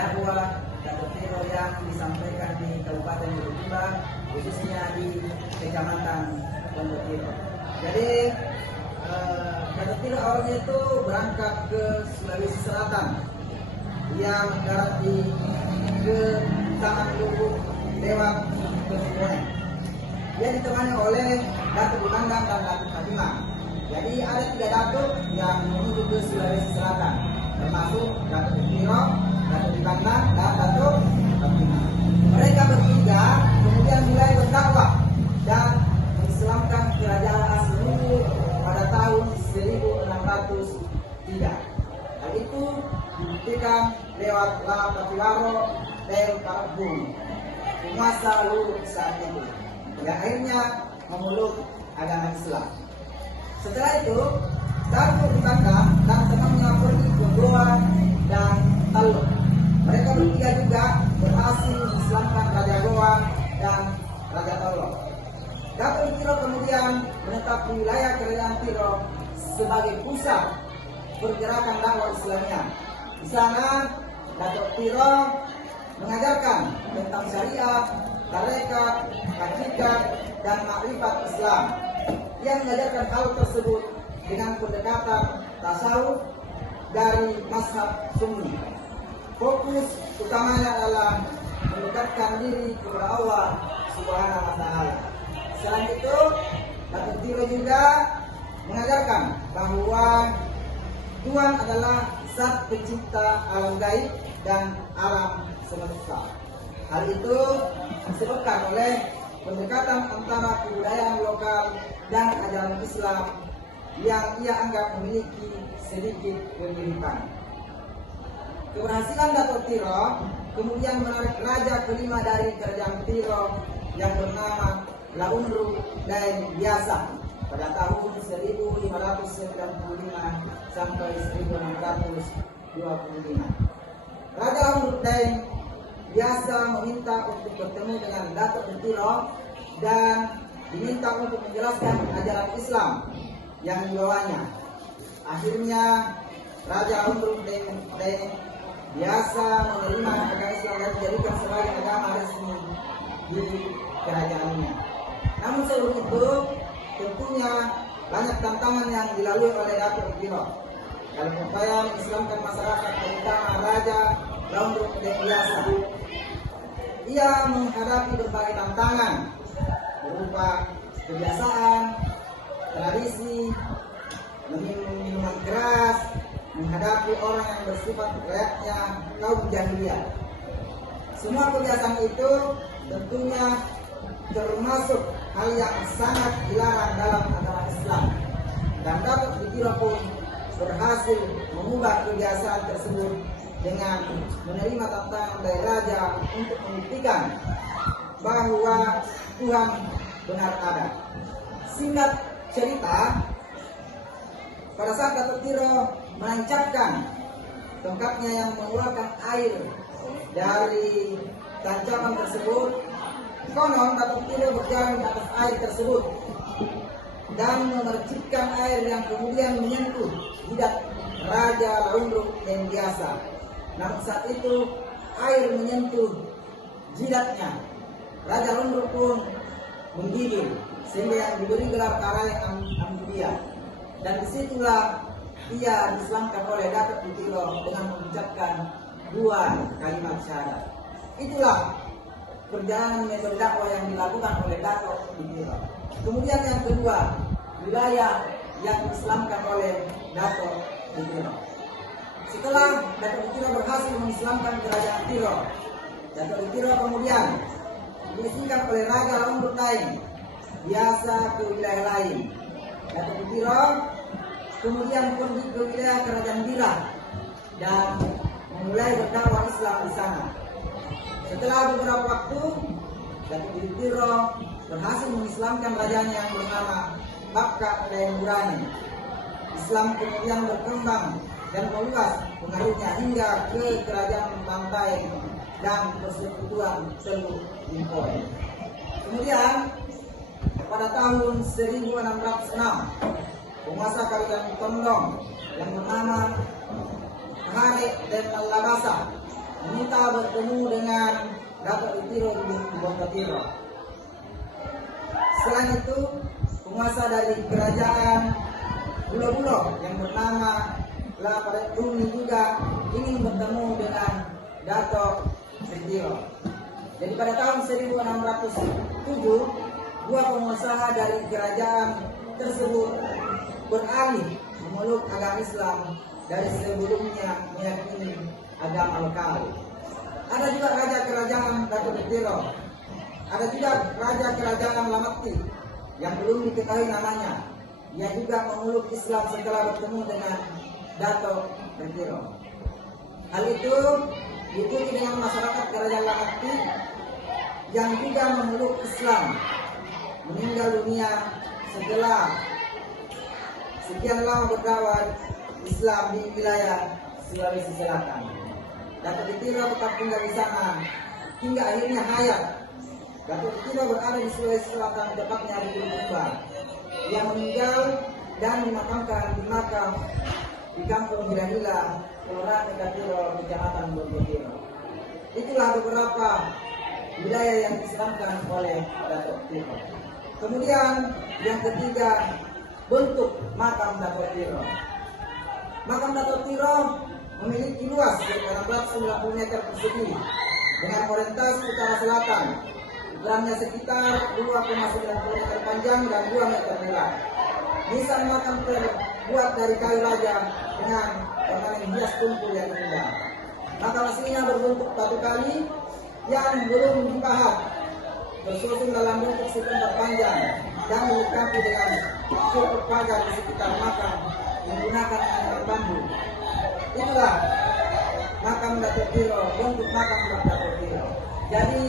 dakwah Dato' Tiro yang disampaikan di Kabupaten Bulukumba, khususnya di Kecamatan Pondok Tiro. Jadi Dato' Tiro awalnya itu berangkat ke Sulawesi Selatan. Dia mendarat di ke Taman Lubuk lewat ke Siboney. Dia ditemani oleh Datuk Bimandang dan Datuk Fatimah. Jadi ada 3 datuk yang menuju ke Sulawesi Selatan, termasuk Datuk Tiro, Datuk Bimandang, dan Datuk Fatimah. Mereka bertiga kemudian mulai berdakwah dan mengislamkan kerajaan Asli pada tahun 1603. Hal itu dibuktikan lewat Lala Patiwaro dan Pak Bung, penguasa Lubuk saat itu, yang akhirnya memeluk agama Islam. Setelah itu, Datuk Bimandang dan temannya pergi ke Goa dan Taluk. Mereka bertiga juga berhasil mengislamkan Raja Goa dan Raja Taluk. Datuk Tiro kemudian menetap di wilayah Kerajaan Tiro sebagai pusat pergerakan dakwah Islamnya. Di sana, Datuk Tiro mengajarkan tentang syariat, tarekat, hakikat, dan makrifat Islam. Ia mengajarkan hal tersebut dengan pendekatan tasawuf dari mazhab Sunni. Fokus utamanya adalah mendekatkan diri kepada Allah Subhanahu wa Ta'ala. Selain itu, Datuk Tiro juga mengajarkan bahwa Tuhan adalah Zat pencipta alam gaib dan alam semesta. Hal itu disebabkan oleh pendekatan antara kebudayaan lokal dan ajaran Islam yang ia anggap memiliki sedikit kemiripan. Keberhasilan Datuk Tiro kemudian menarik raja kelima dari Kerajaan Tiro yang bernama Laundru Daeng Biasa pada tahun 1595 sampai 1625. Raja Laundru Daeng Biasa meminta untuk bertemu dengan Datuk Tiro dan diminta untuk menjelaskan ajaran Islam yang dibawanya. Akhirnya Raja Laundru Daeng Biasa menerima agama Islam dan dijadikan sebagai agama resmi di kerajaannya. Namun sebelum itu tentunya banyak tantangan yang dilalui oleh Datuk Tiro dalam upaya mengislamkan masyarakat, terutama Raja Laundru Daeng Biasa. Ia menghadapi berbagai tantangan berupa kebiasaan, tradisi, minuman keras, menghadapi orang yang bersifat layaknya kaum jahiliyah. Semua kebiasaan itu tentunya termasuk hal yang sangat dilarang dalam agama Islam. Dan Datuk Tiro pun berhasil mengubah kebiasaan tersebut dengan menerima tantangan dari raja untuk membuktikan bahwa Tuhan benar ada. Singkat cerita, pada saat Datuk Tiro menancapkan tongkatnya yang mengeluarkan air dari tancapan tersebut, konon Datuk Tiro berjalan di atas air tersebut dan memercikkan air yang kemudian menyentuh jidat Raja Laundru Daeng Biasa. Namun saat itu air menyentuh jidatnya, Raja Laundru pun menggigil sehingga yang diberi gelar Karaeng Ambudia. Dan disitulah ia diselamatkan oleh Datuk Tiro dengan mengucapkan 2 kalimat syahadat. Itulah perjalanan metode dakwah yang dilakukan oleh Datuk Tiro. Kemudian yang kedua, wilayah yang diislamkan oleh Datuk Tiro. Setelah Datuk Tiro berhasil mengislamkan kerajaan Tiro, Datuk Tiro kemudian diizinkan oleh Raja Laundru Daeng Biasa ke wilayah lain. Datuk Tiro kemudian pergi ke wilayah Kerajaan Bira dan memulai berdakwah Islam di sana. Setelah beberapa waktu, Datuk Tiro berhasil mengislamkan rajanya yang bernama Baka Daeng Burani. Islam kemudian berkembang dan meluas pengaruhnya hingga ke kerajaan pantai dan persekutuan Teluk Limpoi. Kemudian pada tahun 1606, penguasa Kabupaten Tondong yang bernama Hari dan Labasa meminta bertemu dengan Dato' Ditiro di Bontotiro. Selain itu, penguasa dari kerajaan Bulo-Bulo yang bernama La Paretuni juga ingin bertemu dengan Dato' Ditiro. Jadi pada tahun 1607, dua pengusaha dari kerajaan tersebut beralih memeluk agama Islam dari sebelumnya meyakini agama lokal. Ada juga raja kerajaan Dato' Ditiro. Ada juga raja kerajaan Lamati yang belum diketahui namanya. Dia juga memeluk Islam setelah bertemu dengan Dato' Ditiro. Hal itu diikuti dengan masyarakat kerajaan Lamati yang juga memeluk Islam, meninggal dunia setelah sekian lama berdakwah Islam di wilayah Sulawesi Selatan. Dato' Ditiro tetap tinggal di sana hingga akhirnya hayat. Dato' Ditiro berada di Sulawesi Selatan, tepatnya di Bulukumba. Ia meninggal dan dimakamkan di makam di Kampung Hiranila, Kelurahan Ekatiro, Kecamatan Bontotiro. Itulah beberapa wilayah yang diseramkan oleh Dato' Ditiro. Kemudian yang ketiga, bentuk makam Dato' Ditiro. Makam Dato' Ditiro memiliki luas 1690 meter persegi dengan orientasi utara selatan. Ukurannya sekitar 2,90 meter panjang dan 2 meter lebar. Nisan makam terbuat dari kayu raja dengan ornamen hias tumpul yang indah. Makam aslinya berbentuk batu kali yang belum dipahat, tersusun dalam bentuk seperempat panjang dan dilengkapi dengan cukup pagar di sekitar makam menggunakan anyaman bambu. Itulah makam Dato' Ditiro, bentuk makam Dato' Ditiro. Jadi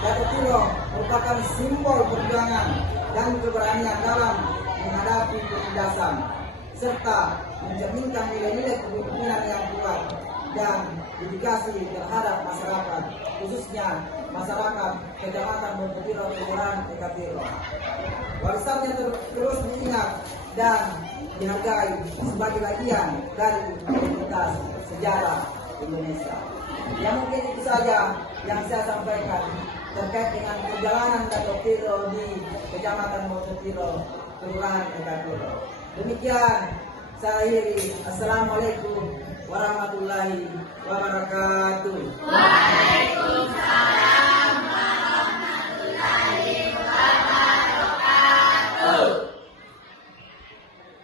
Dato' Ditiro merupakan simbol perjuangan dan keberanian dalam menghadapi ketindasan serta mencerminkan nilai-nilai kepemimpinan yang kuat dan dedikasi terhadap masyarakat, khususnya masyarakat Kecamatan Bontotiro, Kelurahan Ekatiro. Warisannya terus diingat dan dihargai sebagai bagian dari identitas sejarah Indonesia. Ya, mungkin itu saja yang saya sampaikan terkait dengan perjalanan Dato' Ditiro di Kecamatan Bontotiro, Kelurahan Ekatiro. Demikian saya akhiri. Assalamualaikum warahmatullahi wabarakatuh. Waalaikumsalam.